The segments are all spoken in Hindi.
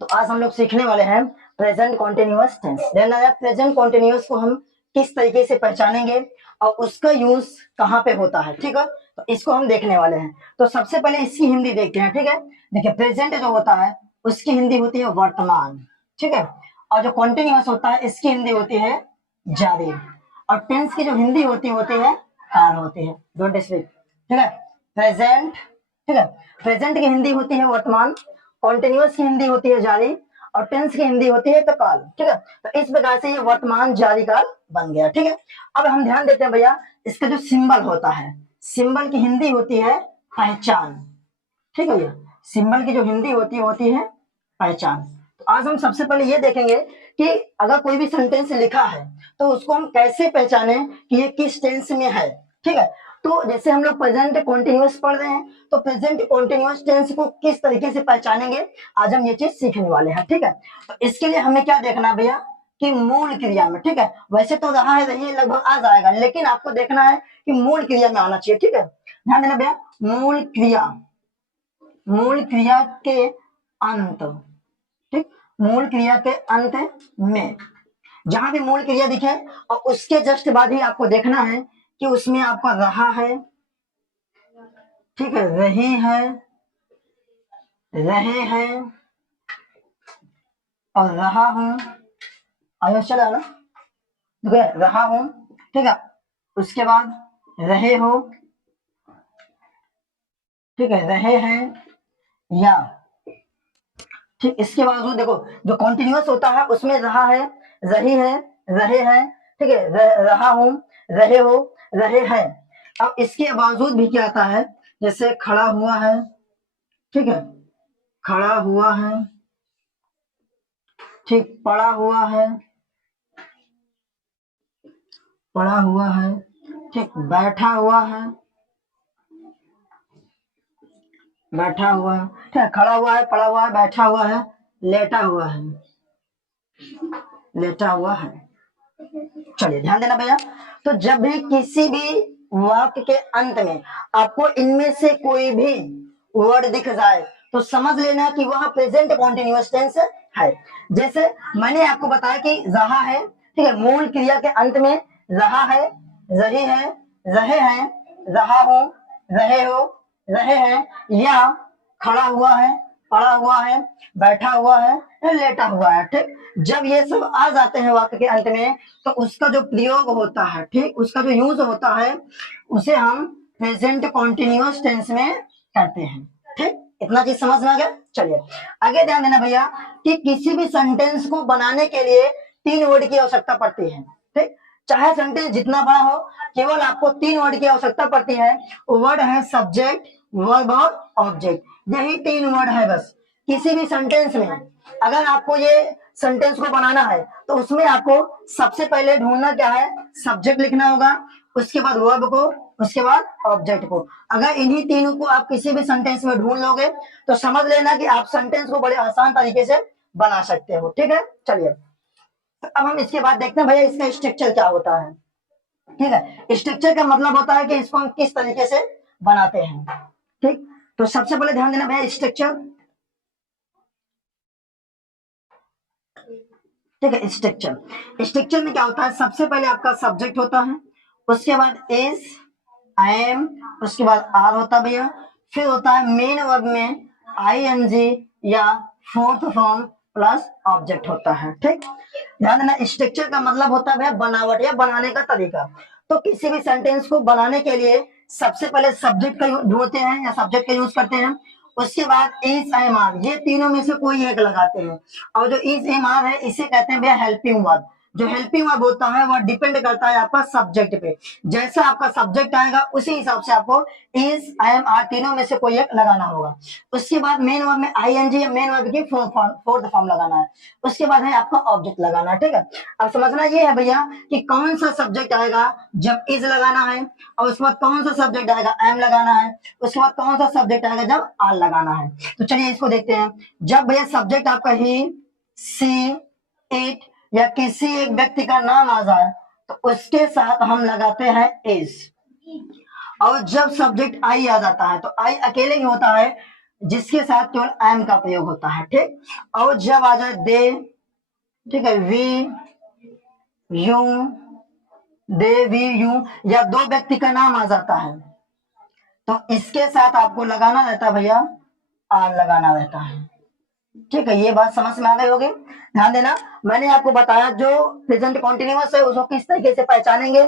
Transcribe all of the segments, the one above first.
तो आज हम लोग सीखने वाले हैं प्रेजेंट कॉन्टिन्यूअस टेंस। ध्यान रखना, प्रेजेंट कॉन्टिन्यूअस को हम किस तरीके से पहचानेंगे और उसका यूज कहाँ पे होता है, ठीक है। तो इसको हम देखने वाले हैं। तो सबसे पहले इसकी हिंदी देखते हैं, ठीक है। देखिए, प्रेजेंट जो होता है उसकी हिंदी होती है वर्तमान, ठीक है। और जो कॉन्टिन्यूअस होता है इसकी हिंदी होती है जारी। और टेंस की जो हिंदी होती है काल होती है। डोंट स्पीक, ठीक है। प्रेजेंट, ठीक है। प्रेजेंट की हिंदी होती है वर्तमान, कॉन्टिन्यूअस की हिंदी होती है जारी और टेंस की हिंदी होती है तो काल, ठीक है। तो इस प्रकार से ये वर्तमान जारी काल बन गया, ठीक है। अब हम ध्यान देते हैं भैया, इसका जो सिंबल होता है, सिंबल की हिंदी होती है पहचान, ठीक है भैया। सिंबल की जो हिंदी होती है पहचान। तो आज हम सबसे पहले ये देखेंगे कि अगर कोई भी सेंटेंस लिखा है तो उसको हम कैसे पहचाने कि ये किस टेंस में है, ठीक है। तो जैसे हम लोग प्रेजेंट कॉन्टिन्यूअस पढ़ रहे हैं, तो प्रेजेंट कॉन्टिन्यूअस टेंस को किस तरीके से पहचानेंगे, आज हम ये चीज सीखने वाले हैं, ठीक है। तो इसके लिए हमें क्या देखना है भैया कि मूल क्रिया में, ठीक है। वैसे तो रहा है रही लगभग आ जाएगा, लेकिन आपको देखना है कि मूल क्रिया में आना चाहिए, ठीक है। ध्यान देना भैया, मूल क्रिया, मूल क्रिया के अंत, ठीक। मूल क्रिया के अंत में जहां भी मूल क्रिया दिखे और उसके जस्ट बाद ही आपको देखना है कि उसमें आपका रहा है, ठीक है, रही है, रहे हैं और रहा हूं। आयो चला ना, ठीक है, रहा हूं, ठीक है। उसके बाद रहे हो, ठीक है, रहे हैं या, ठीक। इसके बावजूद देखो जो कॉन्टिन्यूअस होता है उसमें रहा है, रही है, रहे हैं, ठीक है, रहा हूं, रहे हो, रहे हैं। अब इसके बावजूद भी क्या आता है, जैसे खड़ा हुआ है, ठीक है, खड़ा हुआ है, ठीक, पड़ा हुआ है, पड़ा हुआ है, ठीक, बैठा हुआ है, बैठा हुआ है, ठीक है, खड़ा हुआ है, पड़ा हुआ है, बैठा हुआ है, लेटा हुआ है, लेटा हुआ है। चलिए ध्यान देना भैया, तो जब भी किसी भी वाक्य के अंत में आपको इनमें से कोई भी वर्ड दिख जाए तो समझ लेना कि वह प्रेजेंट कॉन्टिन्यूअस टेंस है। जैसे मैंने आपको बताया कि रहा है, ठीक है, मूल क्रिया के अंत में रहा है, रही है, रहे हैं, रहा हो, रहे हो, रहे हैं या खड़ा हुआ है, पड़ा हुआ है, बैठा हुआ है या लेटा हुआ है, ठीक। जब ये सब आ जाते हैं वाक्य के अंत में तो उसका जो प्रयोग होता है, ठीक, उसका जो यूज होता है उसे हम प्रेजेंट कॉन्टिन्यूअस टेंस में करते हैं, ठीक। इतना चीज समझ में आ गया। चलिए आगे ध्यान देना भैया कि किसी भी सेंटेंस को बनाने के लिए 3 वर्ड की आवश्यकता पड़ती है, ठीक। चाहे सेंटेंस जितना बड़ा हो, केवल आपको 3 वर्ड की आवश्यकता पड़ती है। वर्ड है सब्जेक्ट, वर्ब और ऑब्जेक्ट, यही 3 वर्ड है बस किसी भी सेंटेंस में। अगर आपको ये सेंटेंस को बनाना है तो उसमें आपको सबसे पहले ढूंढना क्या है, सब्जेक्ट लिखना होगा, उसके बाद वर्ब को, उसके बाद ऑब्जेक्ट को। अगर इन्हीं तीनों को आप किसी भी सेंटेंस में ढूंढ लोगे तो समझ लेना कि आप सेंटेंस को बड़े आसान तरीके से बना सकते हो, ठीक है। चलिए तो अब हम इसके बाद देखते हैं भैया इसका स्ट्रक्चर क्या होता है, ठीक है। स्ट्रक्चर का मतलब होता है कि इसको हम किस तरीके से बनाते हैं, ठीक। तो सबसे पहले ध्यान देना भैया स्ट्रक्चर, ठीक है। स्ट्रक्चर, स्ट्रक्चर में क्या होता है, सबसे पहले आपका सब्जेक्ट होता है, उसके बाद इज, आई एम, उसके बाद आर होता है भैया, फिर होता है मेन वर्ब में आई एन जी या फोर्थ फॉर्म प्लस ऑब्जेक्ट होता है, ठीक। ध्यान देना स्ट्रक्चर का मतलब होता है भैया बनावट या बनाने का तरीका। तो किसी भी सेंटेंस को बनाने के लिए सबसे पहले सब्जेक्ट का ढूंढते हैं या सब्जेक्ट का यूज करते हैं, उसके बाद इज एम आर, ये तीनों में से कोई एक लगाते हैं। और जो इज एम आर है इसे कहते हैं भैया हेल्पिंग वर्ब। जो हेल्पिंग वर्ब होता है वह डिपेंड करता है आपका सब्जेक्ट पे, जैसा आपका सब्जेक्ट आएगा उसी हिसाब से आपको इज आई एम आर तीनों में से कोई एक लगाना होगा। उसके बाद मेन वर्ब में आई एन जी या मेन वर्ब की फोर्थ फॉर्म लगाना है, उसके बाद है आपका ऑब्जेक्ट लगाना है, ठीक है। अब समझना ये है भैया कि कौन सा सब्जेक्ट आएगा जब इज लगाना है, और उसके बाद कौन सा सब्जेक्ट आएगा एम लगाना है, उसके बाद कौन सा सब्जेक्ट आएगा जब आर लगाना है। तो चलिए इसको देखते हैं। जब भैया सब्जेक्ट आपका ही, सी, इट या किसी एक व्यक्ति का नाम आ जाए तो उसके साथ हम लगाते हैं इज। और जब सब्जेक्ट आई आ जाता है तो आई अकेले ही होता है, जिसके साथ केवल एम का प्रयोग होता है, ठीक। और जब आ जाए दे, ठीक है, we you, they we you, या दो व्यक्ति का नाम आ जाता है तो इसके साथ आपको लगाना रहता है भैया, आर लगाना रहता है, ठीक है। ये बात समझ में आ गई होगी। ध्यान देना, मैंने आपको बताया जो प्रेजेंट कॉन्टिन्यूअस है उसको किस तरीके से पहचानेंगे,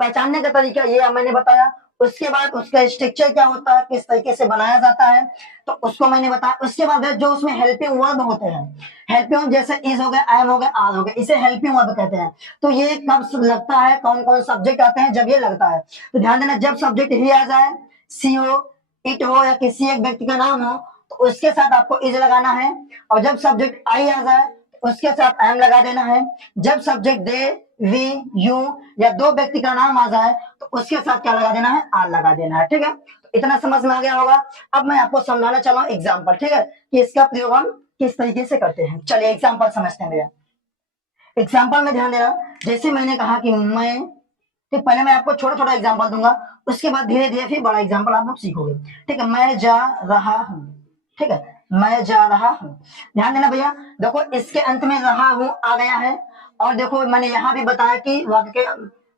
पहचानने का तरीका ये मैंने बताया। उसके बाद उसका स्ट्रक्चर क्या होता है, किस तरीके से बनाया जाता है, तो उसको मैंने बताया। उसके बाद जो उसमें हेल्पिंग वर्ब होते हैं, हेल्पिंग वर्ब जैसे इज हो गया, एम हो गया, आर हो गया, इसे हेल्पिंग वर्ब कहते हैं। तो ये कब लगता है, कौन कौन सब्जेक्ट आते हैं, जब ये लगता है। तो ध्यान देना, जब सब्जेक्ट ही आ जाए, सी हो, इट हो, या किसी एक व्यक्ति का नाम हो, तो उसके साथ आपको इज लगाना है। और जब सब्जेक्ट आई आ जाए तो उसके साथ एम लगा देना है। जब सब्जेक्ट दे, वी, यू, या दो व्यक्ति का नाम आ जाए तो उसके साथ क्या लगा देना है, आर लगा देना है, ठीक है। तो इतना समझ में आ गया होगा। अब मैं आपको समझाना चला एग्जाम्पल, ठीक है, कि इसका प्रयोग हम किस तरीके से करते हैं। चलिए एग्जाम्पल समझते हैं भैया। एग्जाम्पल में ध्यान देना, जैसे मैंने कहा कि मैं, तो पहले मैं आपको छोटा छोटा एग्जाम्पल दूंगा, उसके बाद धीरे धीरे फिर बड़ा एग्जाम्पल आप लोग सीखोगे, ठीक है। मैं जा रहा हूँ, ठीक है, मैं जा रहा हूँ। ध्यान देना भैया, देखो इसके अंत में रहा हूँ आ गया है। और देखो मैंने यहाँ भी बताया कि वाक्य के,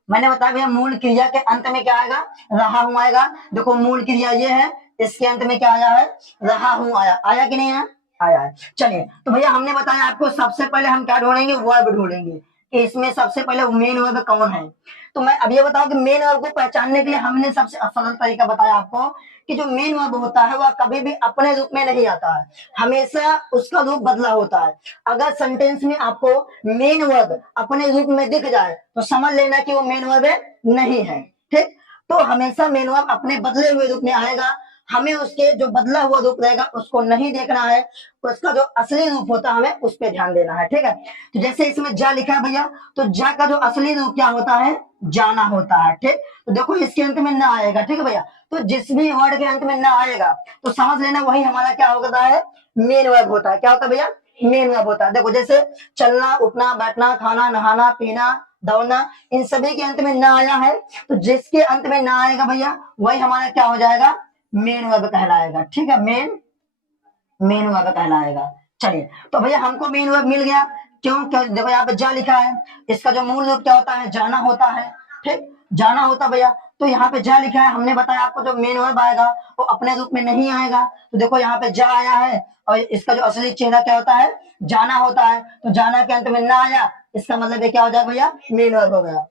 मैंने बताया भैया मूल क्रिया के अंत में क्या आएगा, रहा हूँ आएगा। देखो मूल क्रिया ये है, इसके अंत में क्या आया है, रहा हूँ आया, आया कि नहीं आया, आया है। चलिए, तो भैया हमने बताया आपको सबसे पहले हम क्या ढूंढेंगे, वर्ब ढूंढेंगे कि इसमें सबसे पहले मेन वर्ब कौन है। तो मैं अब ये बताऊं कि मेन वर्ब को पहचानने के लिए हमने सबसे सरल तरीका बताया आपको कि जो मेन वर्ब होता है वह कभी भी अपने रूप में नहीं आता है, हमेशा उसका रूप बदला होता है। अगर सेंटेंस में आपको मेन वर्ब अपने रूप में दिख जाए तो समझ लेना कि वो मेन वर्ब नहीं है, ठीक। तो हमेशा मेन वर्ब अपने बदले हुए रूप में आएगा, हमें उसके जो बदला हुआ रूप रहेगा उसको नहीं देखना है, उसका जो असली रूप होता है हमें उस पर ध्यान देना है, ठीक है। तो जैसे इसमें जा लिखा है भैया, तो जा का जो असली रूप क्या होता है, जाना होता है, ठीक। तो देखो इसके अंत में ना आएगा, ठीक है भैया। तो जिस भी वर्ड के अंत में ना आएगा तो समझ लेना वही हमारा क्या होता है, मेन वर्ब होता है। क्या होता है भैया, मेन वर्ब होता है। देखो जैसे चलना, उठना, बैठना, खाना, नहाना, पीना, दौड़ना, इन सभी के अंत में ना आया है, तो जिसके अंत में ना आएगा भैया वही हमारा क्या हो जाएगा, मेन वर्ब कहलाएगा, ठीक है, मेन वर्ब कहलाएगा। चलिए, तो भैया हमको मेन वर्ब मिल गया, क्यों, देखो यहाँ पे जा लिखा है, इसका जो मूल रूप क्या होता है, जाना होता है, ठीक, जाना होता भैया। तो यहाँ पे जा लिखा है, हमने बताया आपको जो मेन वर्ब आएगा वो अपने रूप में नहीं आएगा। तो देखो यहाँ पे जा आया है और इसका जो असली चेहरा क्या होता है, जाना होता है। तो जाना के अंत में ना आया, इसका मतलब ये क्या हो जाएगा भैया, मेन वर्ब हो गया,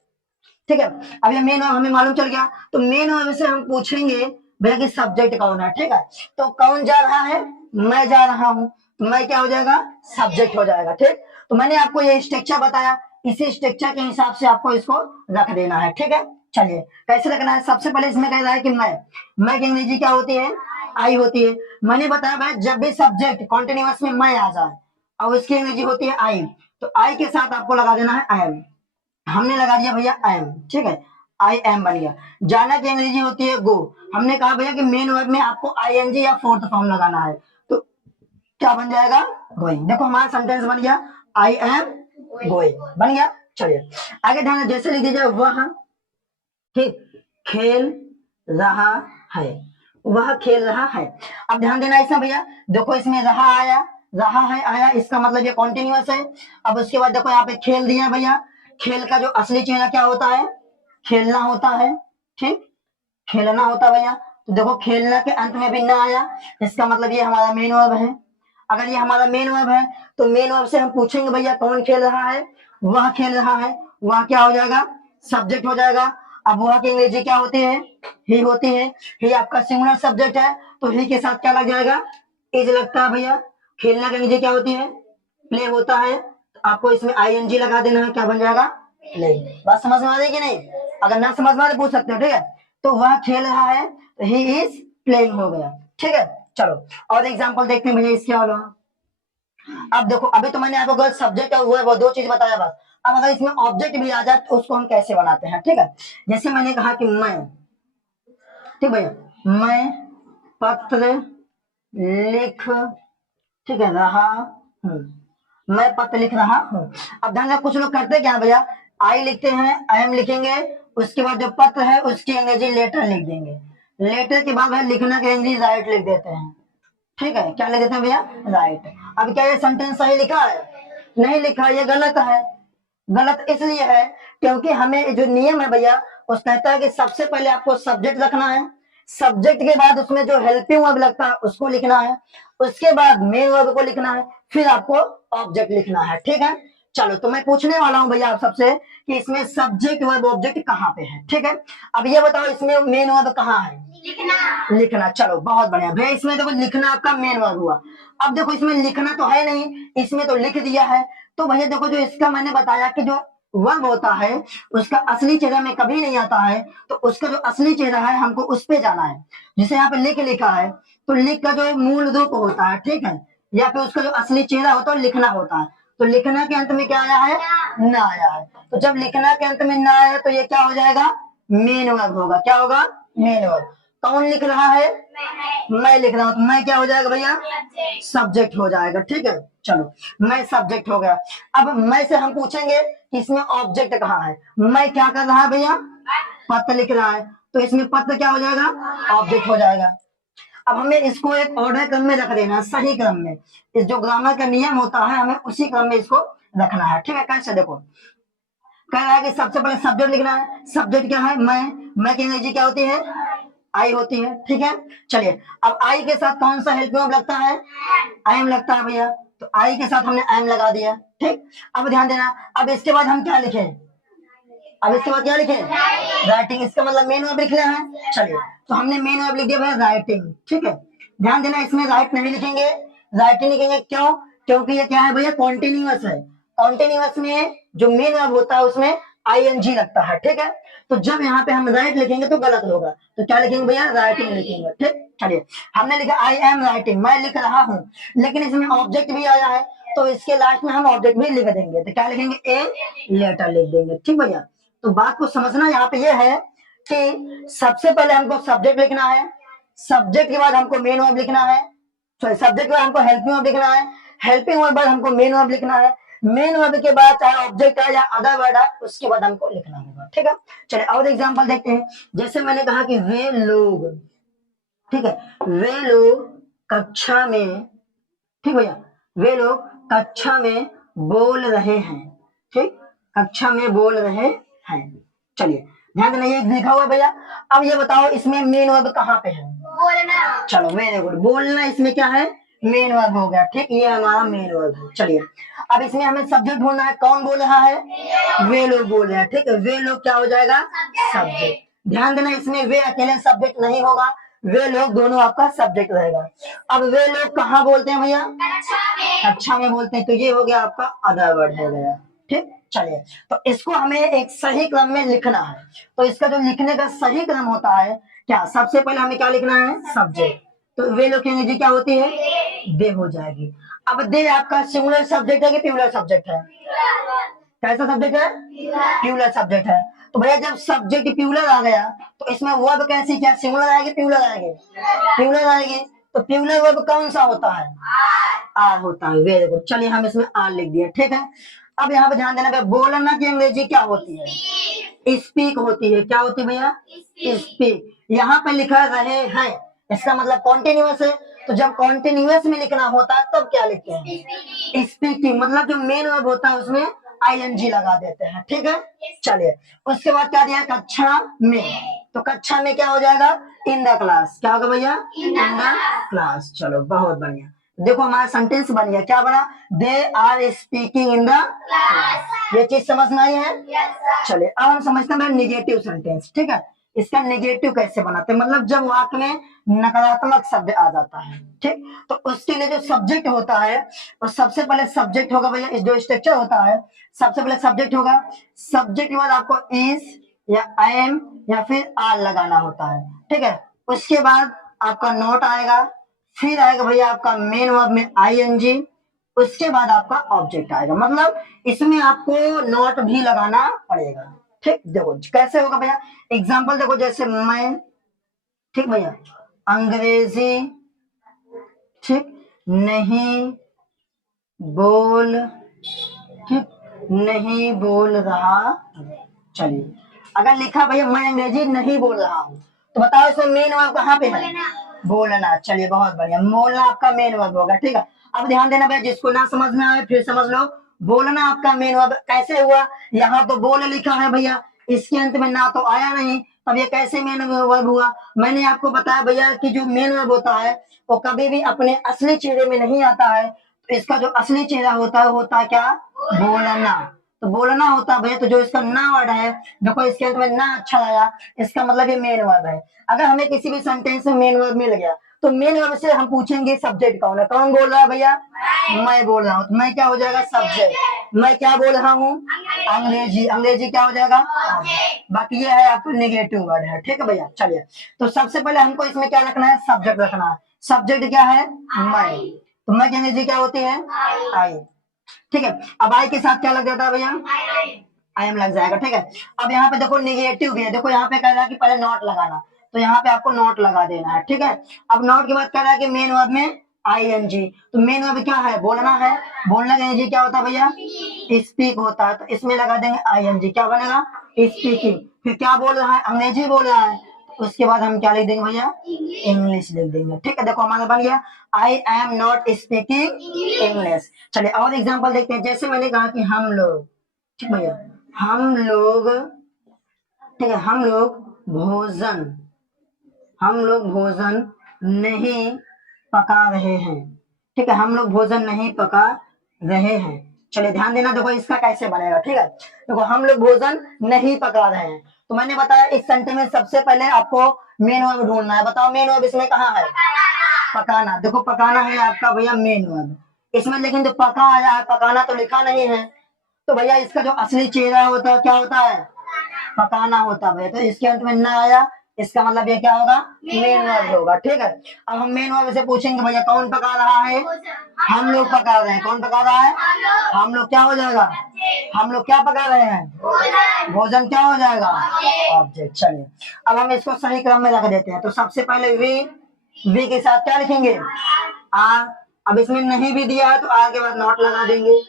ठीक है। अब ये मेन वर्ब हमें मालूम चल गया, तो मेन वर्ब से हम पूछेंगे भैया कि सब्जेक्ट कौन है, ठीक है। तो कौन जा रहा है, मैं जा रहा हूं, तो मैं क्या हो जाएगा, सब्जेक्ट हो जाएगा, ठीक। तो मैंने आपको ये स्ट्रक्चर बताया, इसी स्ट्रक्चर के हिसाब से आपको इसको रख देना है, ठीक है। चलिए कैसे रखना है, सबसे पहले इसमें कह रहा है कि मैं की अंग्रेजी क्या होती है, आई होती है। मैंने बताया भाई जब भी सब्जेक्ट कॉन्टिन्यूअस में मैं आ जाए और उसकी अंग्रेजी होती है आई, तो आई के साथ आपको लगा देना है आई एम। हमने लगा दिया भैया एम, ठीक है, आई एम बन गया। जाना की अंग्रेजी होती है गो, हमने कहा भैया कि मेन वर्ब में आपको आईएनजी या फोर्थ फॉर्म लगाना है, तो क्या बन जाएगा, गोइंग। देखो हमारा सेंटेंस बन गया, आई एम गोइंग बन गया। चलिए आगे ध्यान, जैसे लिख दीजिए वह, ठीक, खेल रहा है, वह खेल रहा है। अब ध्यान देना इसमें भैया, देखो इसमें रहा आया, रहा है आया, इसका मतलब ये कॉन्टिन्यूअस है। अब उसके बाद देखो यहाँ पे खेल दिया भैया, खेल का जो असली चेहरा क्या होता है, खेलना होता है, ठीक, खेलना होता है भैया। तो देखो खेलना के अंत में भी ना आया, इसका मतलब ये हमारा मेन वर्ब है। अगर ये हमारा मेन वर्ब है तो मेन वर्ब से हम पूछेंगे भैया कौन खेल रहा है, वह खेल रहा है, वह क्या हो जाएगा, सब्जेक्ट हो जाएगा। अब वह की अंग्रेजी क्या होती है, ही होती है, ही आपका सिंगुलर सब्जेक्ट है, तो ही के साथ क्या लग जाएगा, इज लगता है भैया। खेलना की अंग्रेजी क्या होती है, प्ले होता है, तो आपको इसमें आईएनजी लगा देना है, क्या बन जाएगा, प्ले। बात समझ में आ रही कि नहीं, अगर ना समझ में आ रही पूछ सकते हो, ठीक है। तो वह खेल रहा है, तो ही इज प्लेइंग हो गया, ठीक है। चलो और एग्जांपल देखते हैं भैया इसके अलावा। अब देखो अभी तो मैंने आपको सब्जेक्ट और वो दो चीज बताया बस। अब अगर इसमें ऑब्जेक्ट भी आ जाए तो उसको हम कैसे बनाते हैं, ठीक है। जैसे मैंने कहा कि मैं, ठीक भैया, मैं पत्र लिख, ठीक है, रहा हूँ, मैं पत्र लिख रहा हूँ। अब ध्यान कुछ लोग करते क्या भैया, आई लिखते हैं, आई एम लिखेंगे, उसके बाद जो पत्र है उसकी अंग्रेजी लेटर लिख देंगे, लेटर के बाद लिखना की अंग्रेजी राइट लिख देते हैं, ठीक है, क्या लिख देते हैं भैया, राइट। अब क्या ये सेंटेंस सही लिखा है, नहीं लिखा, ये गलत है। गलत इसलिए है क्योंकि हमें जो नियम है भैया, उस कहता है कि सबसे पहले आपको सब्जेक्ट रखना है, सब्जेक्ट के बाद उसमें जो हेल्पिंग वर्ब लगता है उसको लिखना है, उसके बाद मेन वर्ब को लिखना है, फिर आपको ऑब्जेक्ट लिखना है। ठीक है, चलो तो मैं पूछने वाला हूं भैया आप सबसे कि इसमें सब्जेक्ट वर्ब ऑब्जेक्ट कहाँ पे है। ठीक है, अब ये बताओ इसमें मेन वर्ब कहाँ है, लिखना। चलो बहुत बढ़िया भैया, इसमें देखो लिखना आपका मेन वर्ब हुआ। अब देखो इसमें लिखना तो है नहीं, इसमें तो लिख दिया है। तो भैया देखो जो इसका मैंने बताया कि जो वर्ब होता है उसका असली चेहरा में कभी नहीं आता है, तो उसका जो असली चेहरा है हमको उस पे जाना है। जिसे यहाँ पे लिख लिखा है, तो लिख का जो मूल रूप होता है, ठीक है, या फिर उसका जो असली चेहरा होता है लिखना होता है। तो लिखना के अंत में क्या आया है, ना आया है। तो जब लिखना के अंत में ना आया तो ये क्या हो जाएगा, मेन वर्ब होगा। क्या होगा, मेन वर्ब। कौन लिख रहा है, मैं लिख रहा हूं, तो मैं क्या हो जाएगा भैया, सब्जेक्ट हो जाएगा। ठीक है, चलो मैं सब्जेक्ट हो गया। अब मैं से हम पूछेंगे कि इसमें ऑब्जेक्ट कहाँ है। मैं क्या कर रहा है भैया, पत्र लिख रहा है, तो इसमें पत्र क्या हो जाएगा, ऑब्जेक्ट हो जाएगा। अब हमें इसको एक ऑर्डर क्रम में रख देना है, सही क्रम में। इस जो ग्रामर का नियम होता है हमें उसी क्रम में इसको रखना है। ठीक है, कैसे देखो, कह रहा है कि सबसे पहले सब्जेक्ट लिखना है। सब्जेक्ट क्या है, मैं की अंग्रेजी क्या होती है, आई होती है। ठीक है, चलिए अब आई के साथ कौन सा हेल्पिंग वर्ब लगता है, आई एम लगता है भैया, तो आई के साथ हमने आई एम लगा दिया। ठीक, अब ध्यान देना, अब इसके बाद हम क्या लिखें, अब इसके बाद क्या लिखे, राइटिंग। इसका मतलब मेन वर्ब लिखना है। चलिए तो हमने मेन वर्ब लिख दिया भैया राइटिंग। ठीक है, ध्यान देना इसमें राइट नहीं लिखेंगे, राइटिंग लिखेंगे। क्यों, क्योंकि ये क्या है भैया, कॉन्टिन्यूअस है। कॉन्टिन्यूअस में जो मेन वर्ब होता है उसमें आईएनजी लगता है। ठीक है, तो जब यहाँ पे हम राइट लिखेंगे तो गलत होगा, तो क्या लिखेंगे भैया, राइटिंग लिखेंगे। ठीक, चलिए हमने लिखा आई एम राइटिंग, मैं लिख रहा हूँ, लेकिन इसमें ऑब्जेक्ट भी आया है, तो इसके लास्ट में हम ऑब्जेक्ट भी लिख देंगे। तो क्या लिखेंगे, ए लेटर लिख देंगे। ठीक भैया, तो बात को समझना यहाँ पे ये है कि सबसे पहले हमको सब्जेक्ट लिखना है, सब्जेक्ट के बाद हमको मेन वर्ब लिखना है, सॉरी सब्जेक्ट के बाद हमको हेल्पिंग वर्ब लिखना है, हेल्पिंग वर्ब बाद हमको मेन वर्ब लिखना है, मेन वर्ब के बाद चाहे ऑब्जेक्ट है या अदर वर्ड है उसके बाद हमको लिखना होगा। ठीक है, चलिए और एग्जांपल देखते हैं। जैसे मैंने कहा कि वे लोग, ठीक है, वे लोग कक्षा में, ठीक भैया, वे लोग कक्षा में बोल रहे हैं। ठीक, कक्षा में बोल रहे हैं। चलिए ध्यान देना, ये लिखा हुआ है भैया। अब ये बताओ इसमें मेन वर्ब कहाँ पे है, बोलना। चलो वेरी गुड, बोलना इसमें क्या है, मेन वर्ब हो गया। ठीक, ये हमारा मेन वर्ब है। चलिए अब इसमें हमें सब्जेक्ट ढूंढना है, कौन बोल रहा है, वे लोग बोल रहे हैं। ठीक है, वे लोग क्या हो जाएगा, सब्जेक्ट। ध्यान देना इसमें वे अकेले सब्जेक्ट नहीं होगा, वे लोग दोनों आपका सब्जेक्ट रहेगा। अब वे लोग कहाँ बोलते हैं भैया, कक्षा में बोलते हैं, तो ये हो गया आपका अदर वर्ड हो गया। ठीक, चलिए तो इसको हमें एक सही क्रम में लिखना है। तो इसका जो लिखने का सही क्रम होता है क्या, सबसे पहले हमें क्या लिखना है, सब्जेक्ट। तो वे लोग की अंग्रेजी क्या होती है, दे हो जाएगी। अब दे आपका सिंगुलर सब्जेक्ट है कि प्लूरल सब्जेक्ट है, कैसा सब्जेक्ट है, प्लूरल सब्जेक्ट है। तो भैया जब सब्जेक्ट प्लूरल आ गया तो इसमें वर्ब कैसी, क्या सिंगुलर आएगी, प्लूरल आएगी, प्लूरल आएगी। तो प्लूरल वर्ब कौन सा होता है, आर होता है। वेरी गुड, चलिए हम इसमें आर लिख दिया। ठीक है, अब यहाँ पे ध्यान देना भैया, बोलना की अंग्रेजी क्या होती है, स्पीक होती है। क्या होती है भैया, स्पीक। यहाँ पे लिखा रहे हैं, इसका मतलब कॉन्टिन्यूअस है, तो जब कॉन्टिन्यूअस में लिखना होता है तब क्या लिखते हैं, स्पीकिंग। मतलब जो मेन वर्ब होता है उसमें आईएनजी लगा देते हैं। ठीक है, चलिए उसके बाद क्या दिया, कक्षा में, तो कक्षा में क्या हो जाएगा, इन द क्लास। क्या होगा भैया, इन द क्लास। चलो बहुत बढ़िया, देखो हमारा सेंटेंस बन गया। क्या बना, they are speaking in the class. ये चीज समझ में आई है। चलिए अब हम समझते हैं निगेटिव सेंटेंस। ठीक है, इसका नेगेटिव कैसे बनाते हैं, मतलब जब वाक्य में नकारात्मक शब्द आ जाता है। ठीक, तो उसके लिए जो सब्जेक्ट होता है वो सबसे पहले सब्जेक्ट होगा भैया, जो स्ट्रक्चर होता है सबसे पहले सब्जेक्ट होगा। सब्जेक्ट के बाद आपको इज या आई एम या फिर आर लगाना होता है। ठीक है, उसके बाद आपका नोट आएगा, फिर आएगा भैया आपका मेन वर्ब में आईएनजी, उसके बाद आपका ऑब्जेक्ट आएगा। मतलब इसमें आपको नोट भी लगाना पड़ेगा। ठीक, देखो कैसे होगा भैया, एग्जाम्पल देखो, जैसे मैं, ठीक भैया, अंग्रेजी, ठीक, नहीं बोल, ठीक, नहीं बोल रहा। चलिए अगर लिखा भैया मैं अंग्रेजी नहीं बोल रहा हूं, तो बताओ इसमें मेन वर्ब कहाँ पे है, बोलना। चलिए बहुत बढ़िया, बोलना आपका मेन वर्ब होगा, ठीक है। अब ध्यान देना भैया, जिसको ना समझ में आए फिर समझ लो। बोलना आपका मेन वर्ब कैसे हुआ, यहाँ तो बोल लिखा है भैया, इसके अंत में ना तो आया नहीं, तब ये कैसे मेन वर्ब हुआ। मैंने आपको बताया भैया कि जो मेन वर्ब होता है वो कभी भी अपने असली चेहरे में नहीं आता है, तो इसका जो असली चेहरा होता है क्या, बोलना। तो बोलना होता है भैया, तो जो इसका ना वर्ड है, देखो इसके अंत में ना अच्छा आया, इसका मतलब ये मेन वर्ब है। अगर हमें किसी भी सेंटेंस में मेन वर्ब मिल गया तो मेन वर्ब से हम पूछेंगे सब्जेक्ट कौन है, कौन बोल रहा है भैया, मैं बोल रहा हूँ, तो मैं क्या हो जाएगा, सब्जेक्ट। मैं क्या बोल रहा हूँ, अंग्रेजी, अंग्रेजी क्या हो जाएगा, बाकी ये है आपका नेगेटिव वर्ड है, ठीक है भैया। चलिए, तो सबसे पहले हमको इसमें क्या रखना है, सब्जेक्ट रखना है। सब्जेक्ट क्या है, मैं, तो मैं की अंग्रेजी क्या होती है, आई, ठीक है। अब आई के साथ क्या लग जाता है भैया, आई एम लग जाएगा, ठीक है। अब यहाँ पे देखो नेगेटिव भी है, देखो यहाँ पे कह रहा है कि पहले नॉट लगाना, तो यहाँ पे आपको नॉट लगा देना है, ठीक है। अब नॉट के बाद कह रहा है कि मेन वर्ब में आई एन जी, तो मेन वर्ब क्या है, बोलना है, बोलने का एनजी क्या होता है भैया, स्पीक होता है, तो इसमें लगा देंगे आई एन जी, क्या बनेगा, स्पीकिंग। फिर क्या बोल रहा है, अंग्रेजी बोल रहा है, तो उसके बाद हम क्या लिख देंगे भैया, इंग्लिश लिख देंगे, ठीक है। देखो हमारा बन गया, I am not speaking English. चलिए और एग्जाम्पल देखते हैं, जैसे मैंने कहा कि हम लोग, ठीक भैया, हम लोग, ठीक है, हम लोग भोजन नहीं पका रहे हैं, ठीक है, हम लोग भोजन नहीं पका रहे हैं। चलिए ध्यान देना, देखो इसका कैसे बनेगा, ठीक है। देखो हम लोग भोजन नहीं पका रहे हैं, तो मैंने बताया इस सेंटेंस में सबसे पहले आपको मेन वर्ब ढूंढना है, बताओ मेन वर्ब इसमें कहाँ है, पकाना। देखो पकाना है आपका भैया मेन वर्ब इसमें, लेकिन जो पका आया है, पकाना तो लिखा नहीं है, तो भैया इसका जो असली चेहरा होता है क्या होता है, पकाना होता है, तो इसके अंत में ना आया, इसका मतलब ये क्या होगा, मेन वर्ब होगा, ठीक है। अब हम मेन वर्ब से पूछेंगे भैया कौन पका रहा है, हम लोग पका रहे हैं, कौन पका रहा है, हम लोग, क्या हो जाएगा, हम लोग क्या पका रहे हैं, भोजन क्या हो जाएगा, ऑब्जेक्ट। चलिए अब हम इसको सही क्रम में रख देते हैं, तो सबसे पहले वी के साथ क्या लिखेंगे, आर। अब इसमें नहीं भी दिया है तो आर के बाद नॉट लगा देंगे,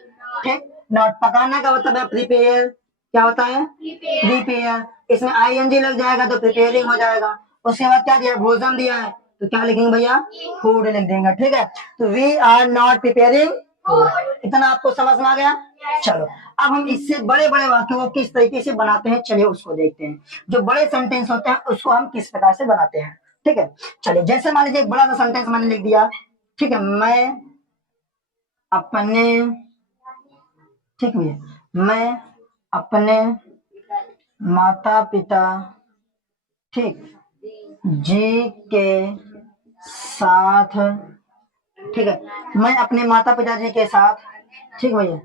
ठीक। नॉट पकाना का मतलब है प्रिपेयर, क्या होता है, प्रिपेयर, इसमें आई एन जी लग जाएगा तो प्रिपेयरिंग हो जाएगा। उसके बाद क्या दिया, भोजन दिया है, तो क्या लिखेंगे भैया, फूड लिख देंगे, ठीक है। तो we are not preparing food, इतना आपको समझ में आ गया। चलो अब हम इससे बड़े बड़े वाक्यों को किस तरीके से बनाते हैं, चलिए उसको देखते हैं। जो बड़े सेंटेंस होते हैं उसको हम किस प्रकार से बनाते हैं, ठीक है। चलिए जैसे मान लीजिए एक बड़ा सा सेंटेंस मैंने लिख दिया, ठीक है, मैं अपने, ठीक है, मैं अपने माता पिता, ठीक, जी के साथ, ठीक है, मैं अपने माता पिताजी के साथ, ठीक भैया,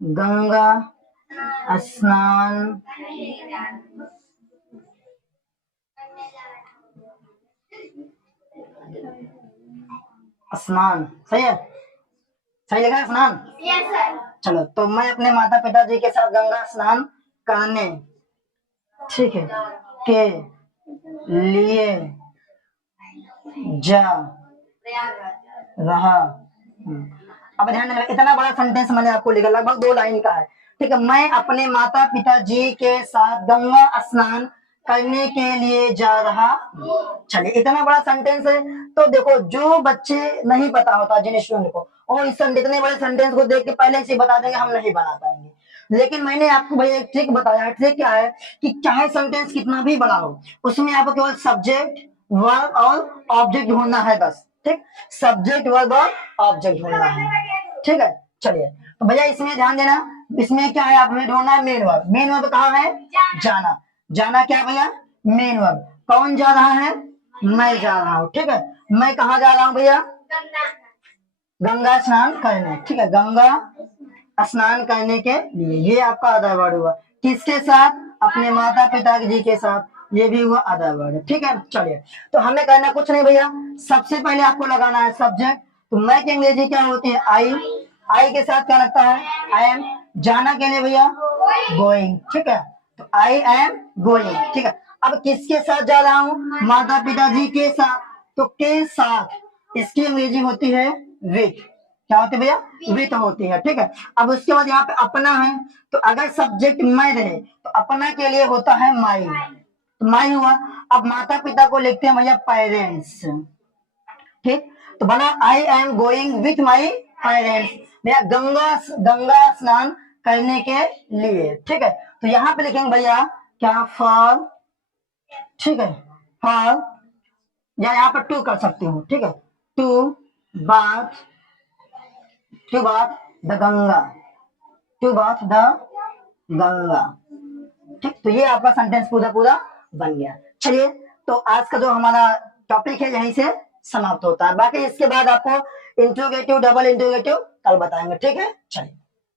गंगा स्नान, स्नान सही है, सही लगा स्नान, चलो तो मैं अपने माता पिताजी के साथ गंगा स्नान करने, ठीक है, के लिए जा रहा हूं। अब ध्यान देना, इतना बड़ा सेंटेंस मैंने आपको लिखा, लगभग 2 लाइन का है, ठीक है। मैं अपने माता पिताजी के साथ गंगा स्नान करने के लिए जा रहा हूं। चलिए इतना बड़ा सेंटेंस है, तो देखो जो बच्चे नहीं पता होता जिन स्टूडेंट को, और इस इतने बड़े सेंटेंस को देख के पहले से बता देंगे हम नहीं बना पाएंगे, लेकिन मैंने आपको भैया एक ट्रिक बताया। ट्रिक क्या है कि चाहे सेंटेंस कितना भी बड़ा हो, उसमें आपको केवल सब्जेक्ट, वर्ब और ऑब्जेक्ट ढूंढना है बस, ठीक, सब्जेक्ट, वर्ब और ऑब्जेक्ट ढूंढना है, ठीक है। चलिए तो भैया इसमें ध्यान देना, इसमें क्या है, आपने ढूंढना है मेन वर्ब। मेन वर्ब कहाँ है, जाना, जाना क्या भैया, मेन वर्ब। कौन जा रहा है, मैं जा रहा हूँ, ठीक है। मैं कहाँ जा रहा हूँ भैया, गंगा स्नान करने, ठीक है, गंगा स्नान करने के लिए, ये आपका अदर वर्ड हुआ। किसके साथ, अपने माता पिता जी के साथ, ये भी हुआ अदर वर्ड, ठीक है। चलिए तो हमें करना कुछ नहीं भैया, सबसे पहले आपको लगाना है सब्जेक्ट, तो मैं की अंग्रेजी क्या होती है, आई, आई के साथ क्या लगता है, आई एम, जाना के लिए भैया गोइंग, ठीक है, तो आई एम गोइंग, ठीक है। अब किसके साथ जा रहा हूँ, माता पिताजी के साथ, तो के साथ इसकी अंग्रेजी होती है विथ, क्या होती है भैया, विथ होती है, ठीक है। अब उसके बाद यहाँ पे अपना है, तो अगर सब्जेक्ट मैं रहे तो अपना के लिए होता है माई, तो माई हुआ। अब माता पिता को लिखते हैं भैया पेरेंट्स, ठीक, तो बना I am going with my parents, भैया गंगा गंगा स्नान करने के लिए। ठीक है, तो यहाँ पे लिखेंगे भैया क्या, फॉर, ठीक है, फॉर, या यहाँ पर टू कर सकती हूँ, ठीक है, to bath, to bath the Ganga, to bath the Ganga. ठीक, तो ये आपका सेंटेंस पूरा पूरा बन गया। चलिए, तो आज का जो हमारा टॉपिक है यहीं से समाप्त होता है, बाकी इसके बाद आपको इंट्रोगेटिव, डबल इंट्रोगेटिव कल बताएंगे। ठीक है, चलिए।